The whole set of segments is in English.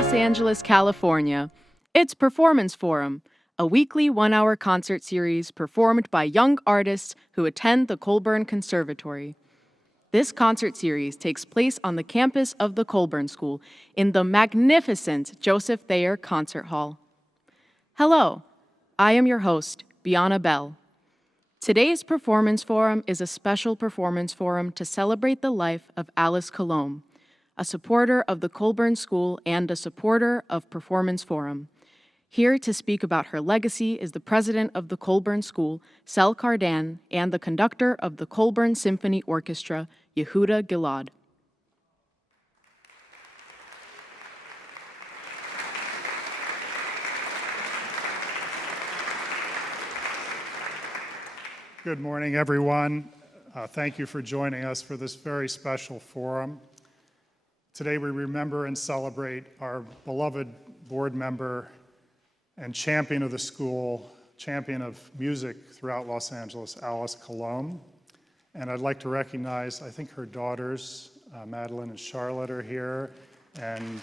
Los Angeles, California. It's Performance Forum, a weekly one-hour concert series performed by young artists who attend the Colburn Conservatory. This concert series takes place on the campus of the Colburn School in the magnificent Joseph Thayer Concert Hall. Hello, I am your host, Biana Bell. Today's Performance Forum is a special performance forum to celebrate the life of Alice Coulombe, a supporter of the Colburn School and a supporter of Performance Forum. Here to speak about her legacy is the president of the Colburn School, Sel Cardan, and the conductor of the Colburn Symphony Orchestra, Yehuda Gilad. Good morning, everyone. Thank you for joining us for this very special forum. Today we remember and celebrate our beloved board member and champion of the school, champion of music throughout Los Angeles, Alice Coulombe. And I'd like to recognize, I think her daughters, Madeline and Charlotte are here, and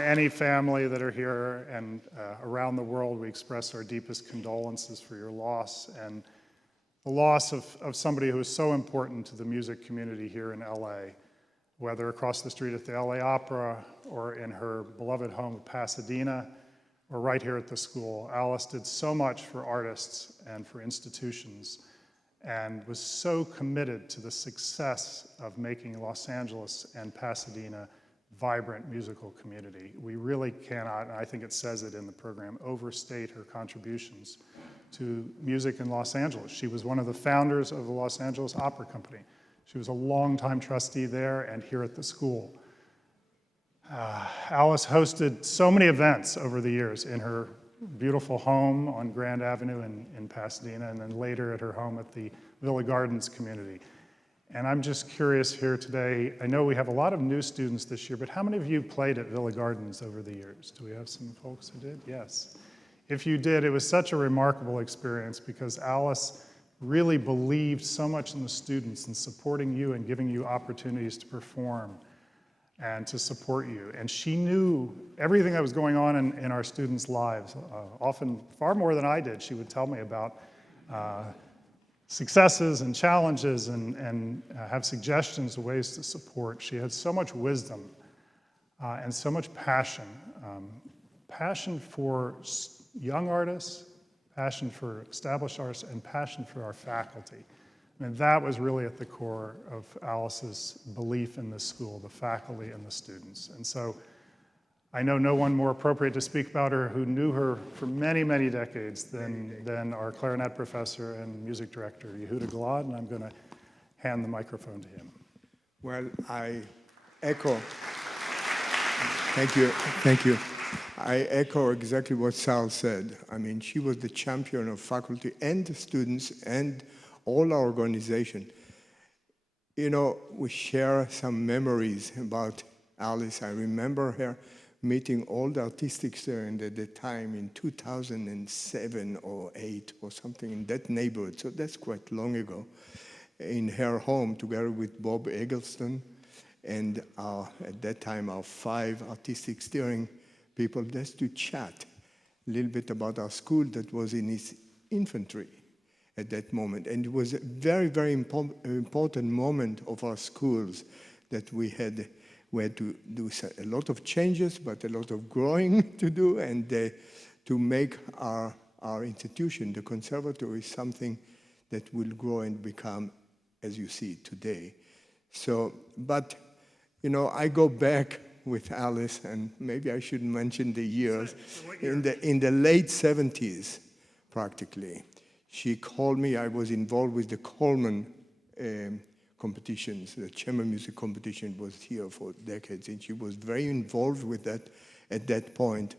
any family that are here and around the world. We express our deepest condolences for your loss and the loss of somebody who is so important to the music community here in LA, whether across the street at the LA Opera or in her beloved home of Pasadena or right here at the school. Alice did so much for artists and for institutions and was so committed to the success of making Los Angeles and Pasadena vibrant musical community. We really cannot, and I think it says it in the program, overstate her contributions to music in Los Angeles. She was one of the founders of the Los Angeles Opera Company. She was a longtime trustee there and here at the school. Alice hosted so many events over the years in her beautiful home on Grand Avenue in Pasadena, and then later at her home at the Villa Gardens community. And I'm just curious here today, I know we have a lot of new students this year, but how many of you played at Villa Gardens over the years? Do we have some folks who did? Yes. If you did, it was such a remarkable experience because Alice really believed so much in the students and supporting you and giving you opportunities to perform and to support you. And she knew everything that was going on in our students' lives, often far more than I did. She would tell me about successes and challenges and have suggestions of ways to support. She had so much wisdom and so much passion. Passion for young artists, passion for established artists, and passion for our faculty. I mean, that was really at the core of Alice's belief in this school, the faculty and the students. And so I know no one more appropriate to speak about her who knew her for many, many decades than our clarinet professor and music director, Yehuda Gilad, and I'm going to hand the microphone to him. Well, I echo. Thank you. I echo exactly what Sal said. I mean, she was the champion of faculty and the students and all our organization. You know, we share some memories about Alice. I remember her meeting all the artistics there and at the time in 2007 or 8 or something in that neighborhood. So that's quite long ago. In her home together with Bob Eggleston and at that time our 5 artistic steering people just to chat a little bit about our school that was in its infantry at that moment. And it was a very, very important moment of our schools that we had to do a lot of changes, but a lot of growing to do, and to make our institution, the Conservatory, something that will grow and become, as you see today. So, but, you know, I go back with Alice, and maybe I should mention the years, in the late 70s, practically. She called me. I was involved with the Coleman competitions. The chamber music competition was here for decades, and she was very involved with that at that point.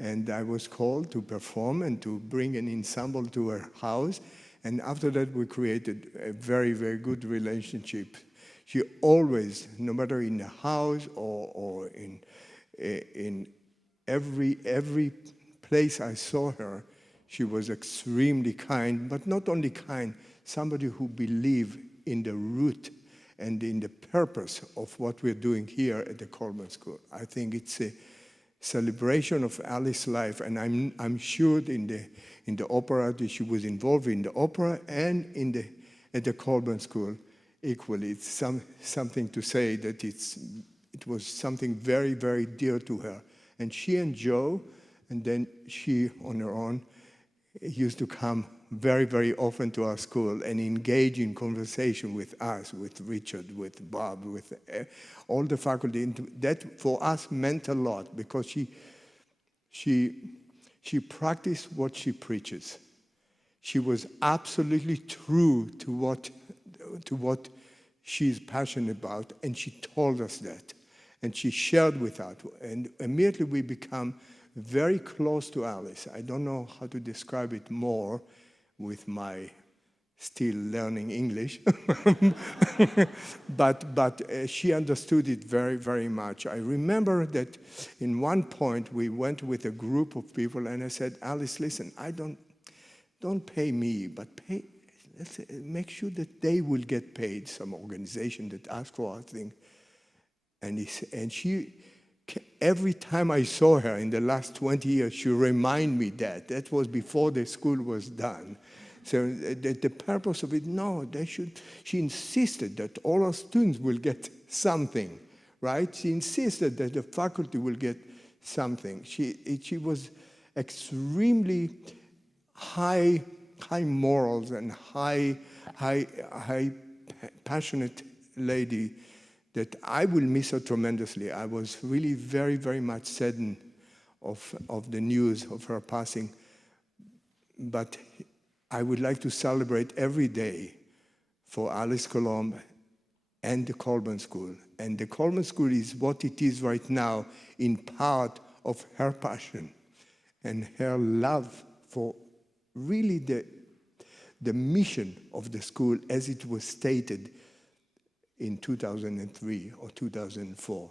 And I was called to perform and to bring an ensemble to her house. And after that, we created a very, very good relationship. She always, no matter in the house or in every place I saw her, she was extremely kind, but not only kind, somebody who believed in the root and in the purpose of what we're doing here at the Coulombe School. I think it's a celebration of Alice's life, and I'm sure in the opera that she was involved in the opera and at the Coulombe School equally. It's something to say that it was something very, very dear to her. And she and Joe, and then she on her own, used to come very, very often to our school and engage in conversation with us, with Richard, with Bob, with all the faculty. And that for us meant a lot, because she practiced what she preaches. She was absolutely true to what she's passionate about, and she told us that. And she shared with us. And immediately we become very close to Alice. I don't know how to describe it more with my still learning English. but she understood it very, very much. I remember that in one point we went with a group of people, and I said, Alice, listen, don't pay me, but let's make sure that they will get paid, some organization that asked for our thing. And she, every time I saw her in the last 20 years, she reminded me that was before the school was done. So the purpose of it, no, she insisted that all our students will get something, right? She insisted that the faculty will get something. She was extremely high morals and high passionate lady that I will miss her tremendously. I was really very, very much saddened of the news of her passing. But I would like to celebrate every day for Alice Coulombe and the Coulombe School. And the Coulombe School is what it is right now in part of her passion and her love for really the mission of the school as it was stated in 2003 or 2004.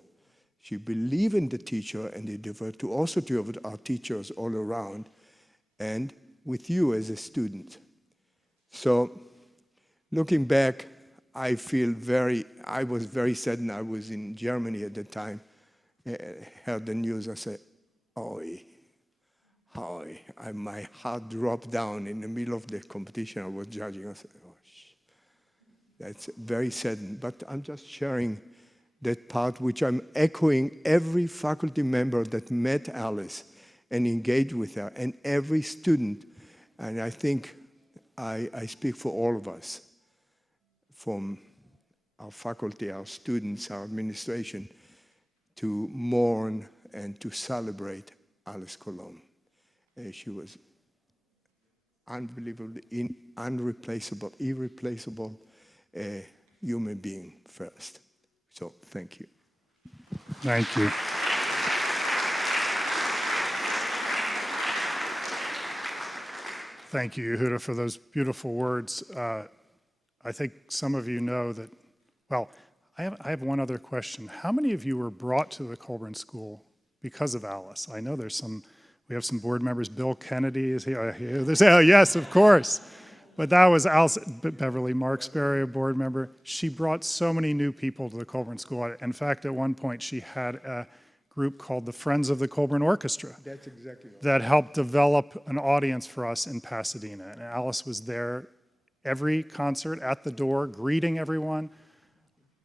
She believed in the teacher, and they devoted also to our teachers all around, and with you as a student. So, looking back, I was very saddened. I was in Germany at the time, heard the news. I said, my heart dropped down in the middle of the competition I was judging. I said, that's very saddened. But I'm just sharing that part, which I'm echoing every faculty member that met Alice and engaged with her, and every student. And I think I speak for all of us, from our faculty, our students, our administration, to mourn and to celebrate Alice Coulombe. She was unbelievably, irreplaceable human being first. So thank you. Thank you. Thank you, Yehuda, for those beautiful words. I think some of you know that, well, I have one other question. How many of you were brought to the Coulombe School because of Alice? I know we have some board members. Bill Kennedy is here. Oh, yes, of course. But that was Alice, Beverly Marksberry, a board member. She brought so many new people to the Coulombe School. In fact, at one point, she had a group called the Friends of the Coulombe Orchestra. That's exactly right. That helped develop an audience for us in Pasadena. And Alice was there every concert at the door, greeting everyone,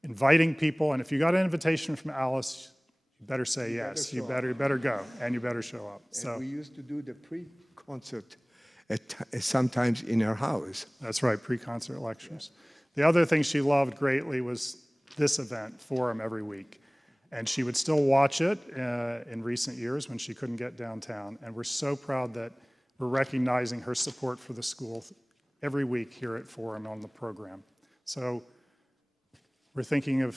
inviting people. And if you got an invitation from Alice, you better say yes. You better go, and you better show up. And we used to do the pre-concert sometimes in her house. That's right, pre-concert lectures. The other thing she loved greatly was this event, Forum, every week. And she would still watch it in recent years when she couldn't get downtown. And we're so proud that we're recognizing her support for the school every week here at Forum on the program. So we're thinking of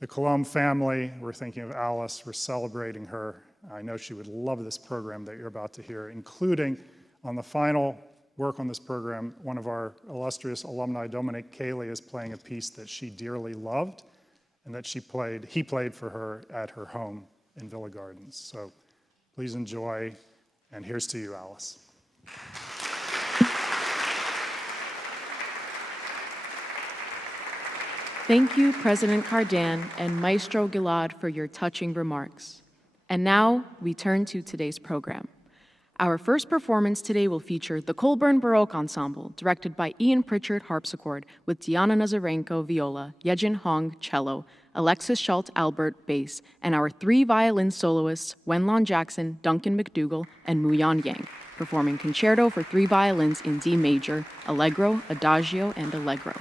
the Coulombe family, we're thinking of Alice, we're celebrating her. I know she would love this program that you're about to hear, including on the final work on this program, one of our illustrious alumni, Dominic Cayley, is playing a piece that she dearly loved and that he played for her at her home in Villa Gardens. So please enjoy, and here's to you, Alice. Thank you, President Cardan and Maestro Gilad, for your touching remarks. And now we turn to today's program. Our first performance today will feature the Colburn Baroque Ensemble, directed by Ian Pritchard, harpsichord, with Diana Nazarenko, viola, Yejin Hong, cello, Alexis Schult Albert, bass, and our 3 violin soloists, Wenlon Jackson, Duncan McDougall, and Muyan Yang, performing concerto for 3 violins in D major, Allegro, Adagio, and Allegro.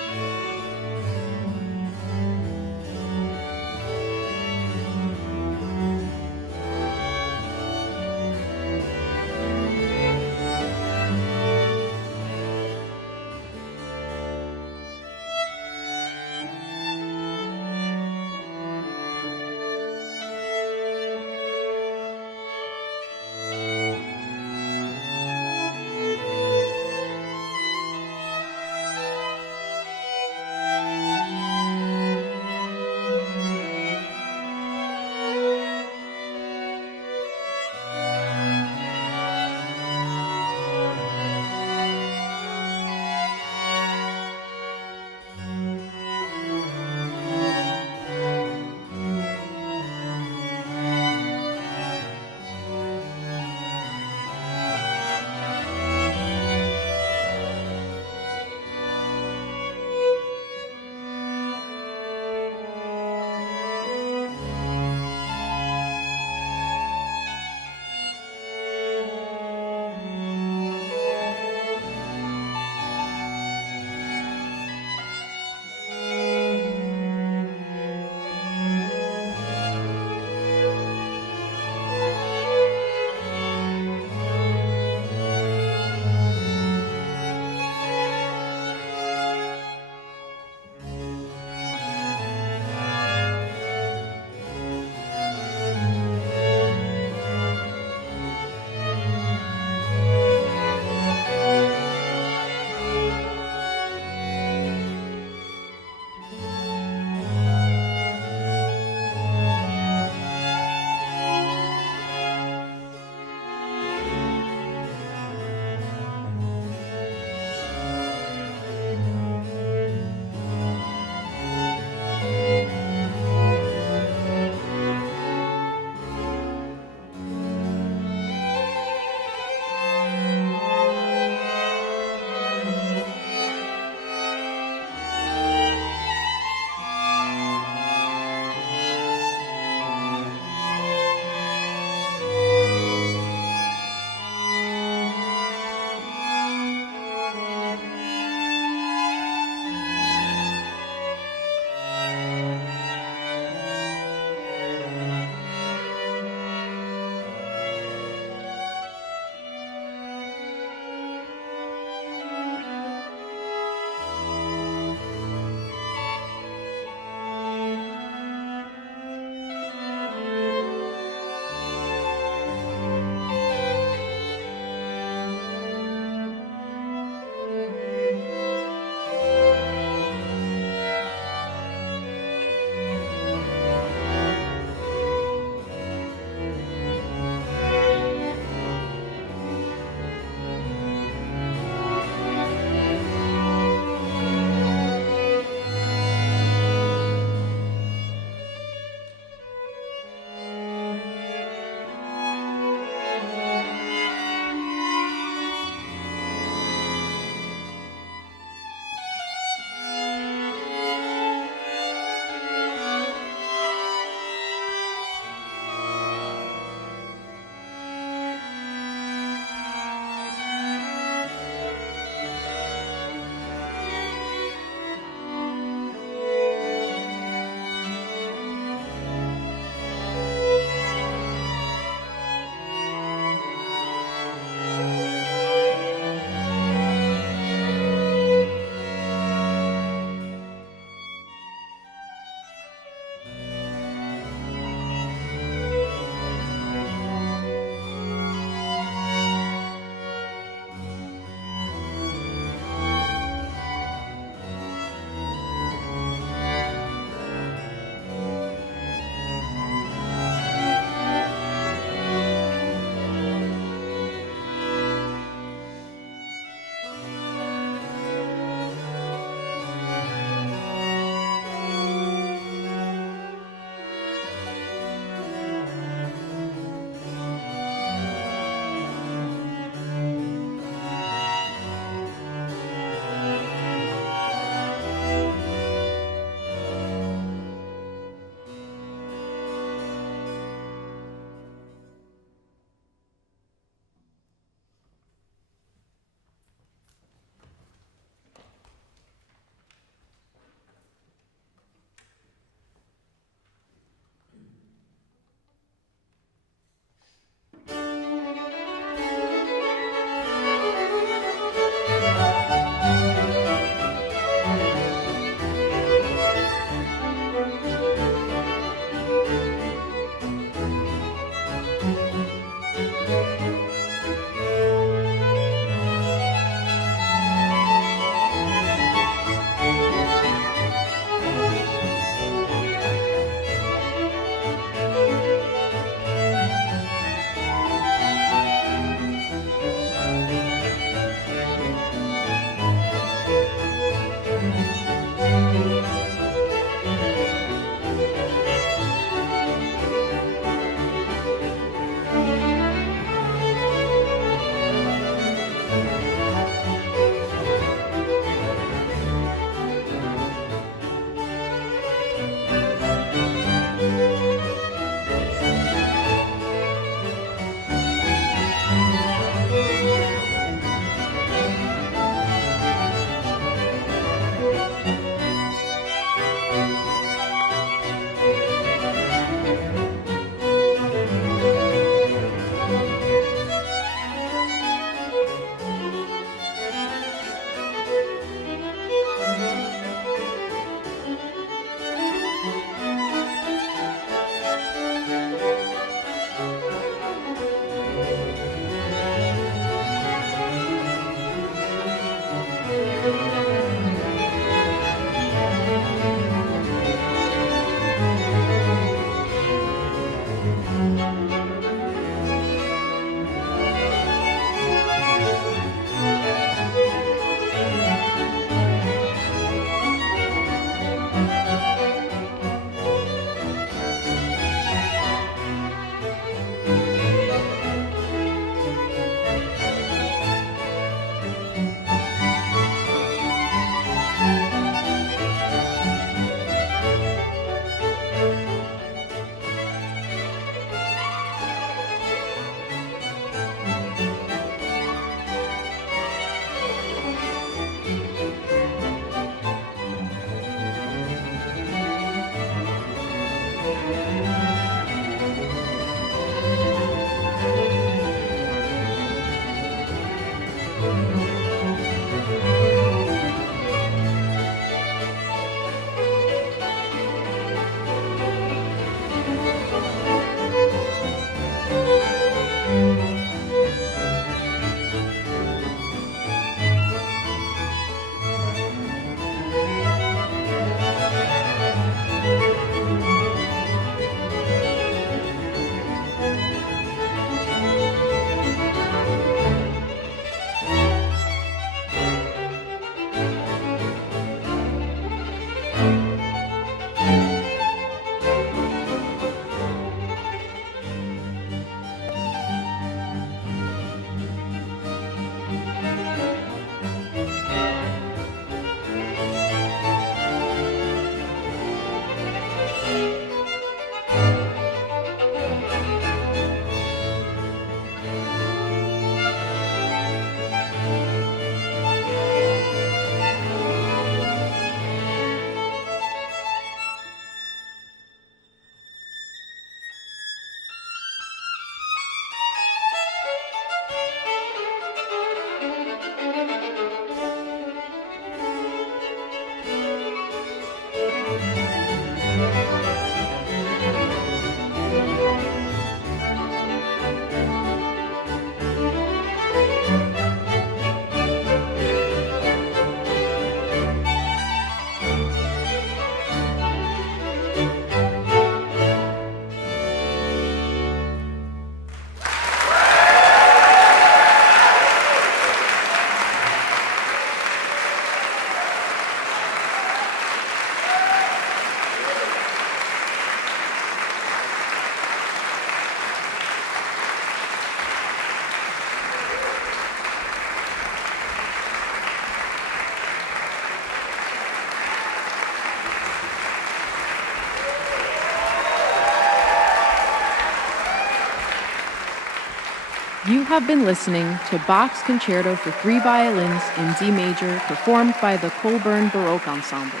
You have been listening to Bach's Concerto for 3 violins in D major, performed by the Coulombe Baroque Ensemble.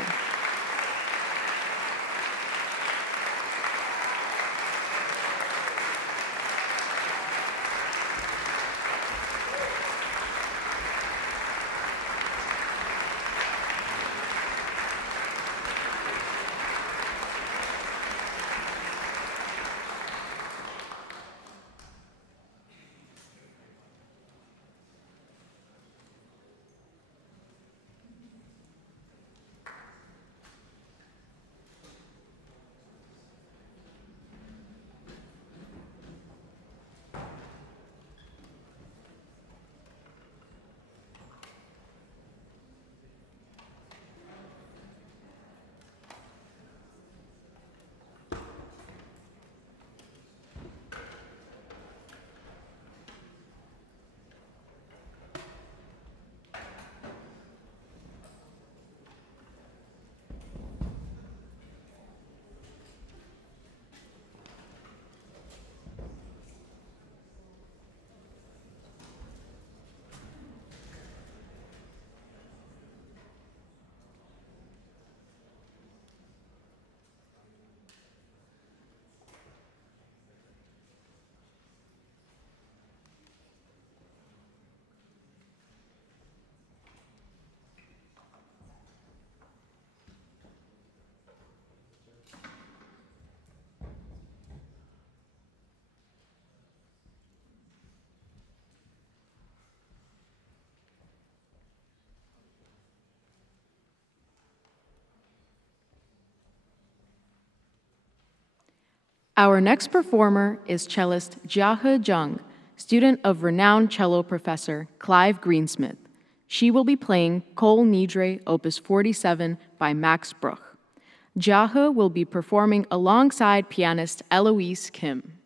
Our next performer is cellist Jiahe Zheng, student of renowned cello professor Clive Greensmith. She will be playing Kol Nidre, Opus 47 by Max Bruch. Jiahe will be performing alongside pianist Eloise Kim.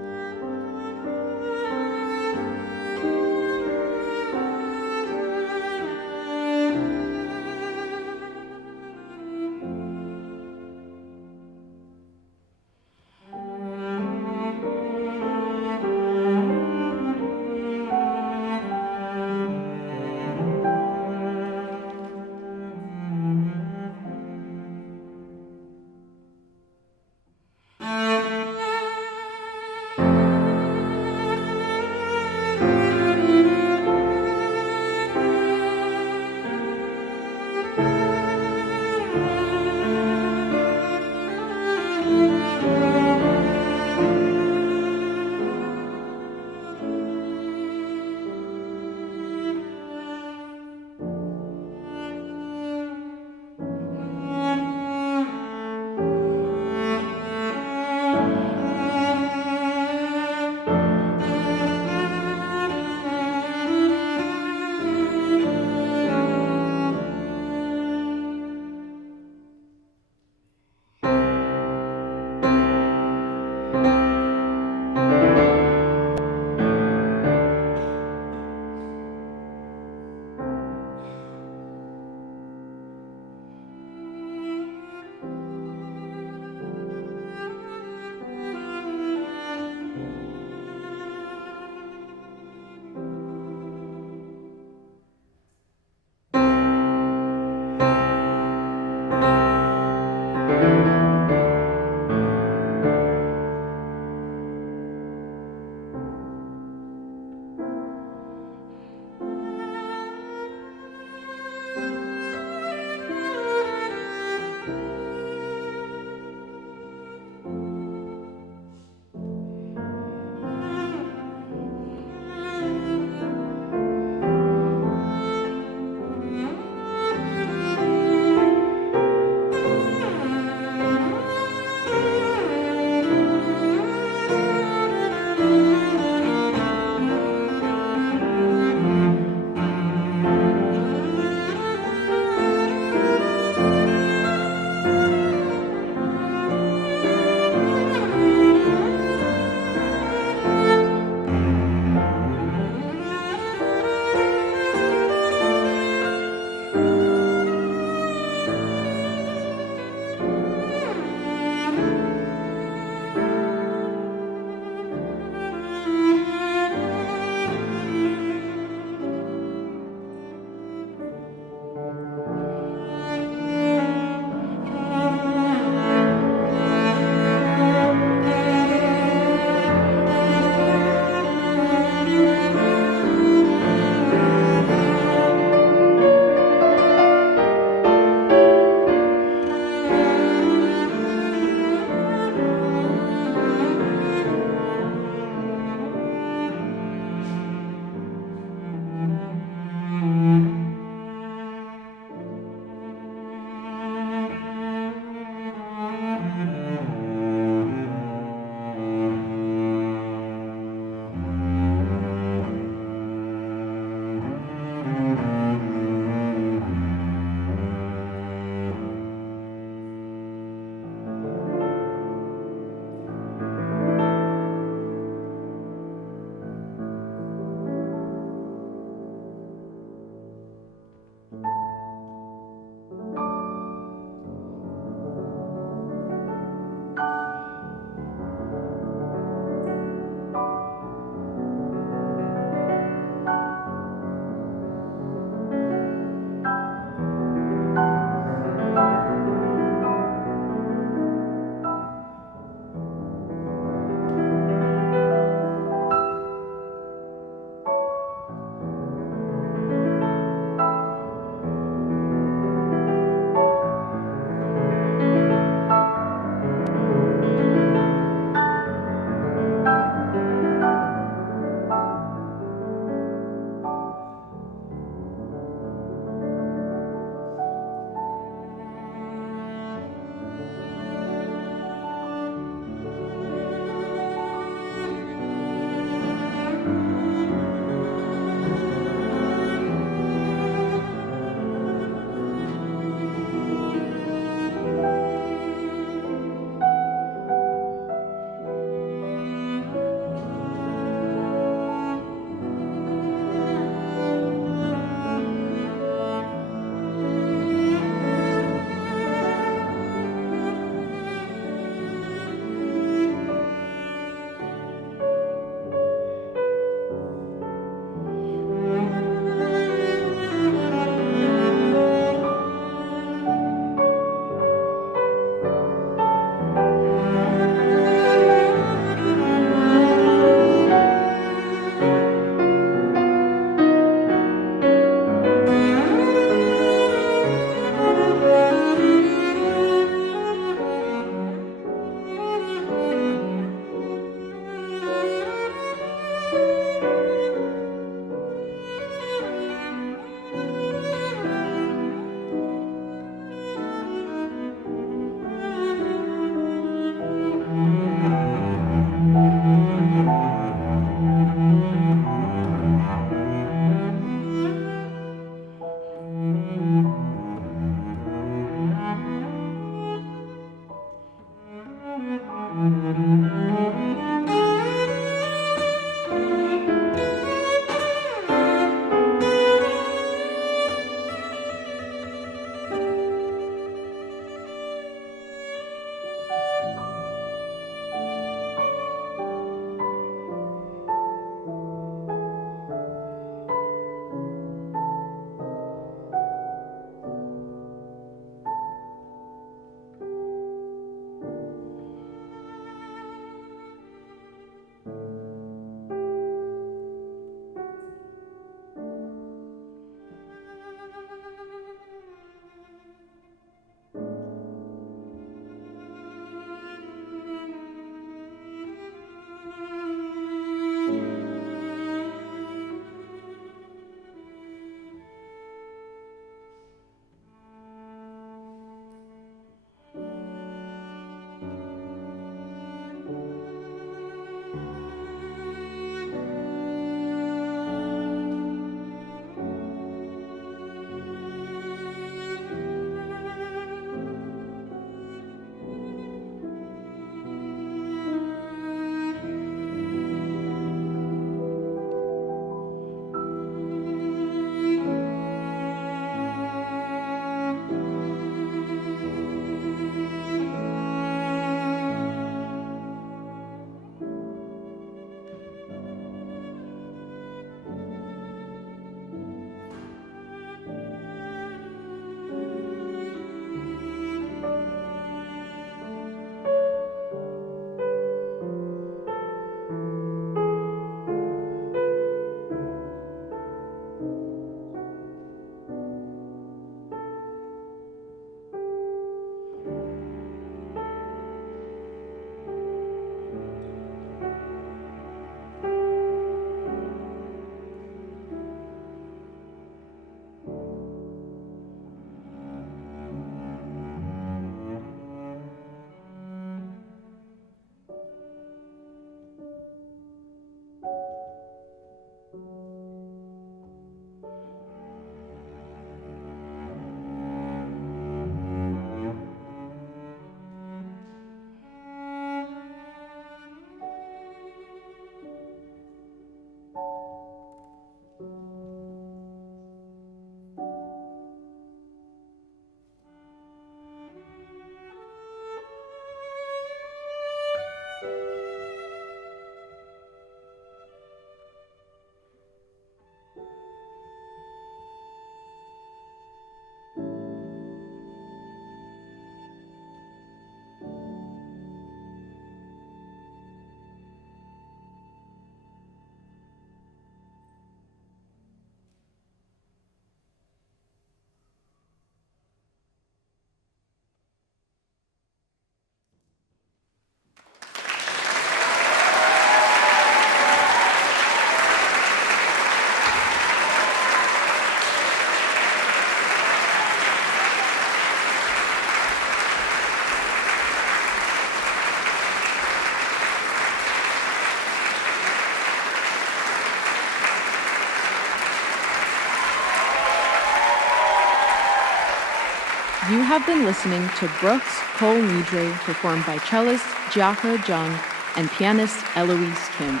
have been listening to Bruch's Kol Nidre, performed by cellist Jiahe Zhang and pianist Eloise Kim.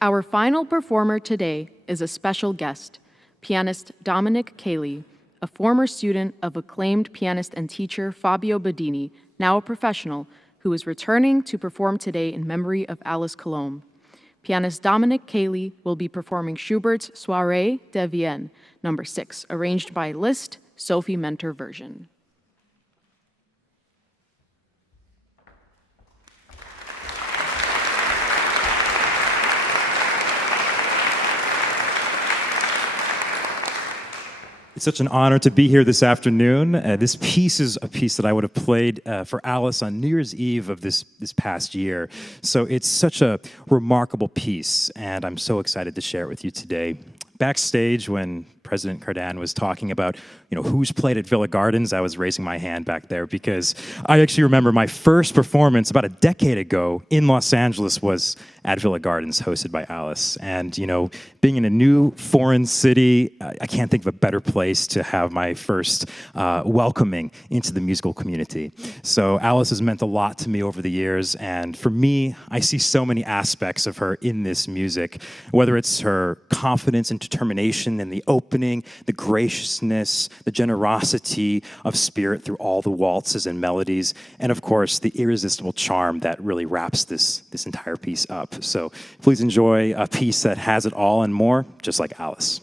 Our final performer today is a special guest, pianist Dominic Cayley, a former student of acclaimed pianist and teacher Fabio Bedini, now a professional, who is returning to perform today in memory of Alice Coulombe. Pianist Dominic Cayley will be performing Schubert's Soirée de Vienne, No. 6, arranged by Liszt, Sophie Mentor version. It's such an honor to be here this afternoon. This piece is a piece that I would have played for Alice on New Year's Eve of this past year. So it's such a remarkable piece, and I'm so excited to share it with you today. Backstage, when President Cardan was talking about, who's played at Villa Gardens, I was raising my hand back there because I actually remember my first performance about a decade ago in Los Angeles was at Villa Gardens, hosted by Alice. And, being in a new foreign city, I can't think of a better place to have my first welcoming into the musical community. So Alice has meant a lot to me over the years, and for me, I see so many aspects of her in this music, whether it's her confidence and determination in the opening, the graciousness, the generosity of spirit through all the waltzes and melodies, and of course, the irresistible charm that really wraps this entire piece up. So please enjoy a piece that has it all and more, just like Alice.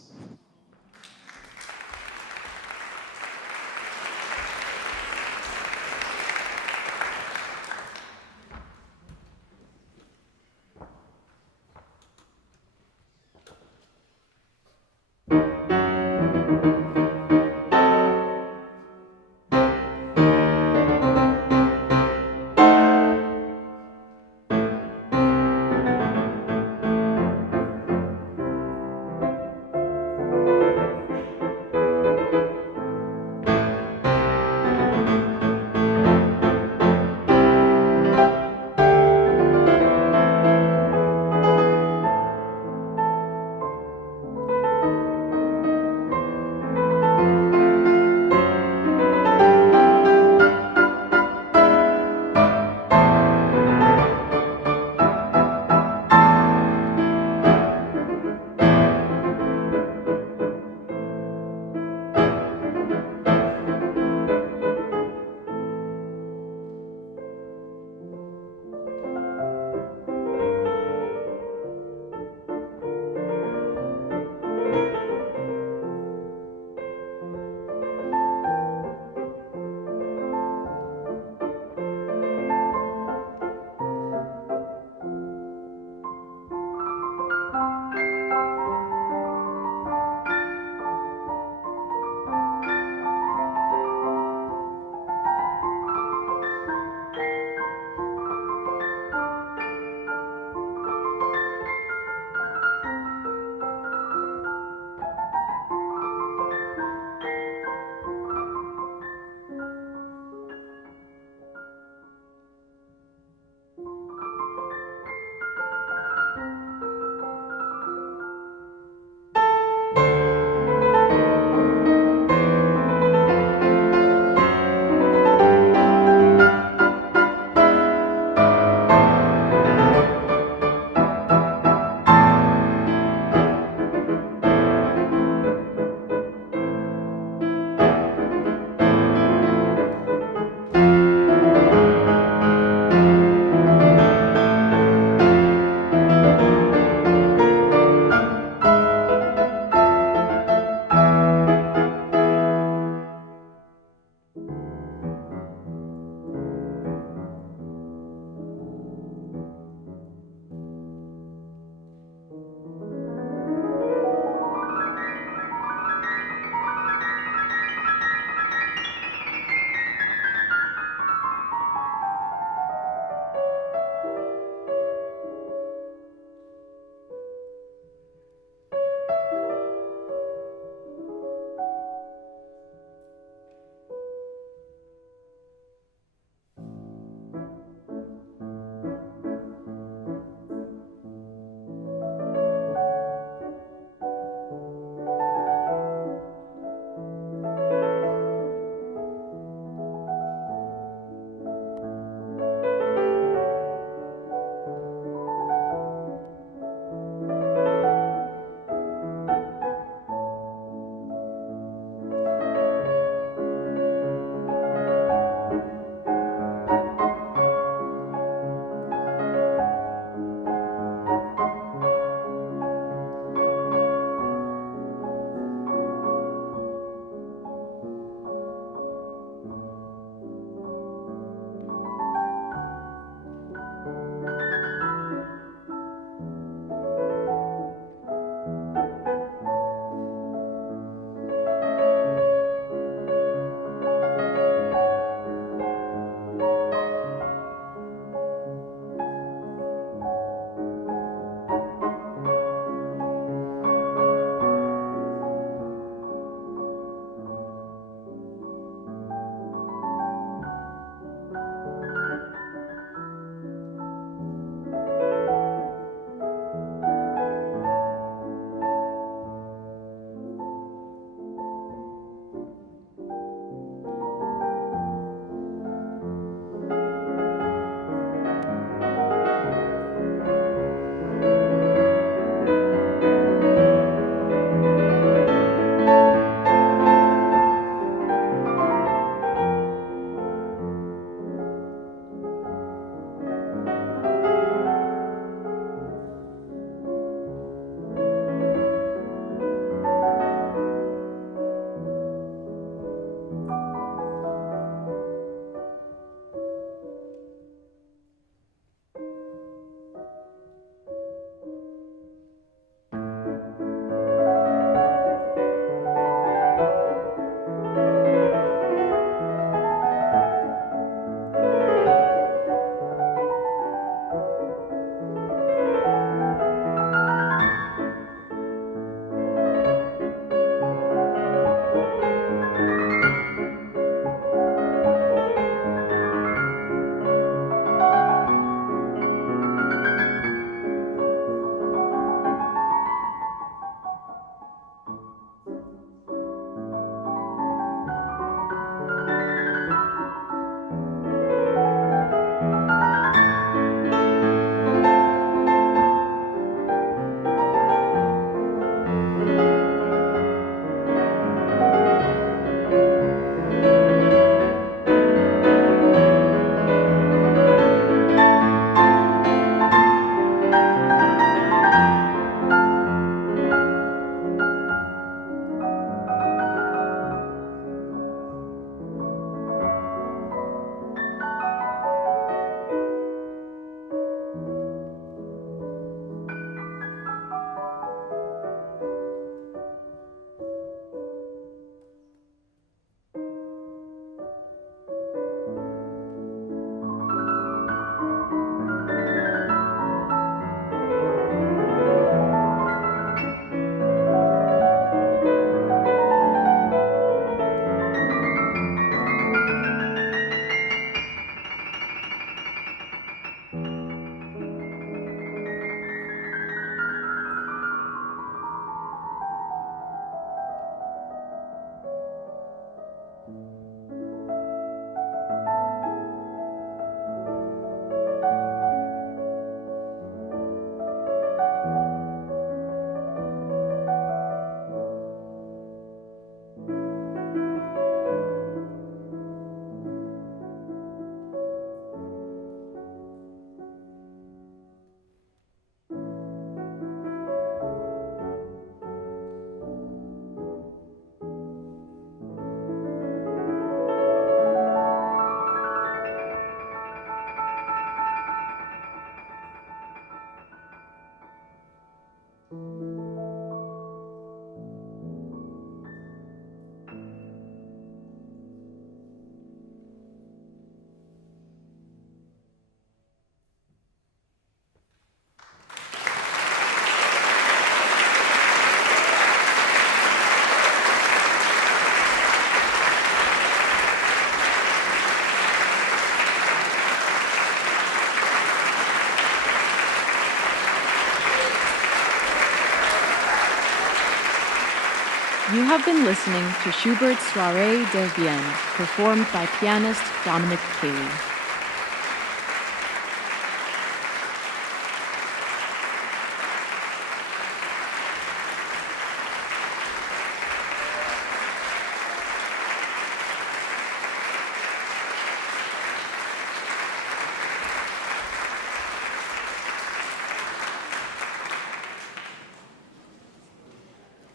You have been listening to Schubert's Soirée de Vienne, performed by pianist Dominic Cayley.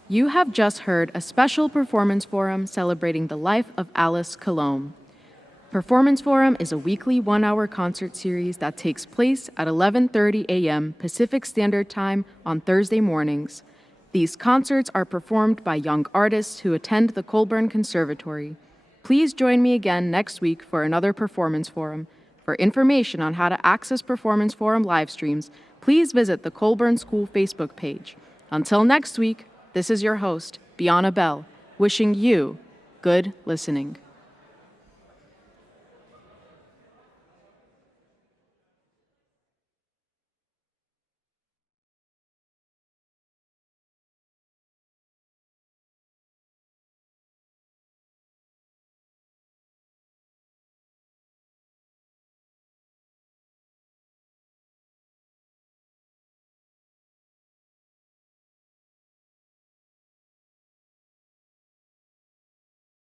You have just heard a special performance forum celebrating the life of Alice Coulombe. Performance Forum is a weekly one-hour concert series that takes place at 11:30 a.m. Pacific Standard Time on Thursday mornings. These concerts are performed by young artists who attend the Colburn Conservatory. Please join me again next week for another Performance Forum. For information on how to access Performance Forum live streams, please visit the Colburn School Facebook page. Until next week, this is your host, Biana Bell, wishing you good listening.